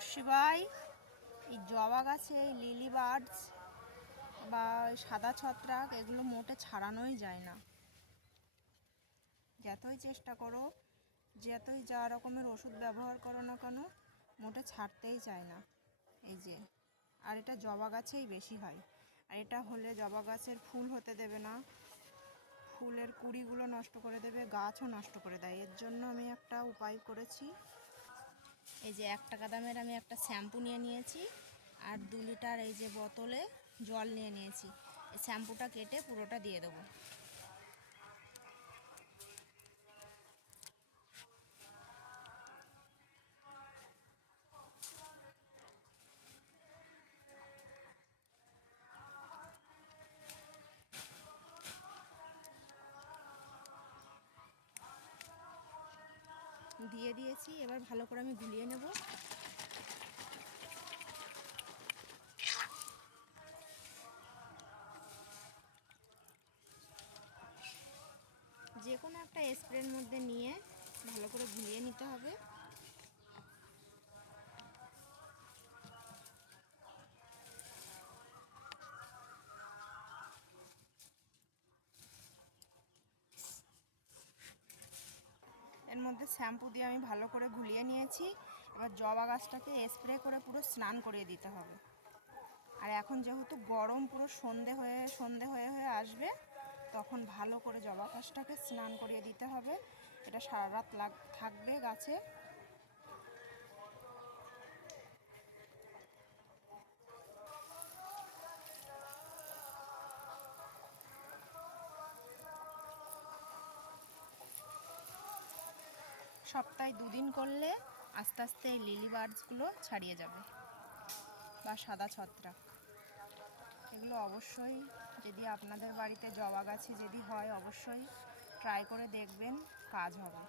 নমঃ শিবায়। এই জবা গাছে এই লিলি বার্ডস বা সাদা ছত্রাক এগুলো মোটে ছাড়ানোই যায় না। যতই চেষ্টা করো, যতই যা রকমের ওষুধ ব্যবহার করো না কেন, মোটে ছাড়তেই চায় না। এই যে, আর এটা জবা গাছেই বেশি হয়। আর এটা হলে জবা গাছের ফুল হতে দেবে না, ফুলের কুঁড়িগুলো নষ্ট করে দেবে, গাছও নষ্ট করে দেয়। এর জন্য আমি একটা উপায় করেছি। এই যে 1 টাকা দামের আমি একটা শ্যাম্পু নিয়ে নিয়েছি, আর 2 লিটার এই যে বোতলে জল নিয়ে নিয়েছি। এই শ্যাম্পুটা কেটে পুরোটা দিয়ে দেবো। দিয়ে দিয়েছি, এবার ভালো করে আমি গুলিয়ে নেব। যে কোনো একটা স্প্রের মধ্যে নিয়ে ভালো করে গুলিয়ে নিতে হবে। এর মধ্যে শ্যাম্পু দিয়ে আমি ভালো করে গুলিয়ে নিয়েছি। এবার জবা গাছটাকে স্প্রে করে পুরো স্নান করিয়ে দিতে হবে। আর এখন যেহেতু গরম, পুরো সন্ধে হয়ে আসবে, তখন ভালো করে জবা গাছটাকে স্নান করিয়ে দিতে হবে। এটা সারা রাত থাকবে গাছে। সপ্তাহে 2 দিন করলে আস্তে আস্তে এই লিলি বার্ডসগুলো ছাড়িয়ে যাবে, বা সাদা ছত্রাক। এগুলো অবশ্যই, যদি আপনাদের বাড়িতে জবা গাছে যদি হয়, অবশ্যই ট্রাই করে দেখবেন, কাজ হবে।